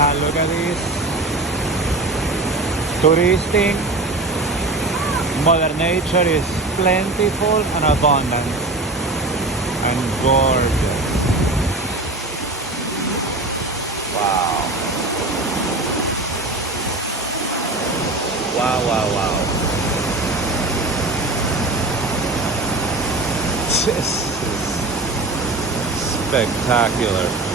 Yeah, look at this. Touristing. Mother Nature is plentiful and abundant and gorgeous. Wow. Wow, wow, wow. This is spectacular.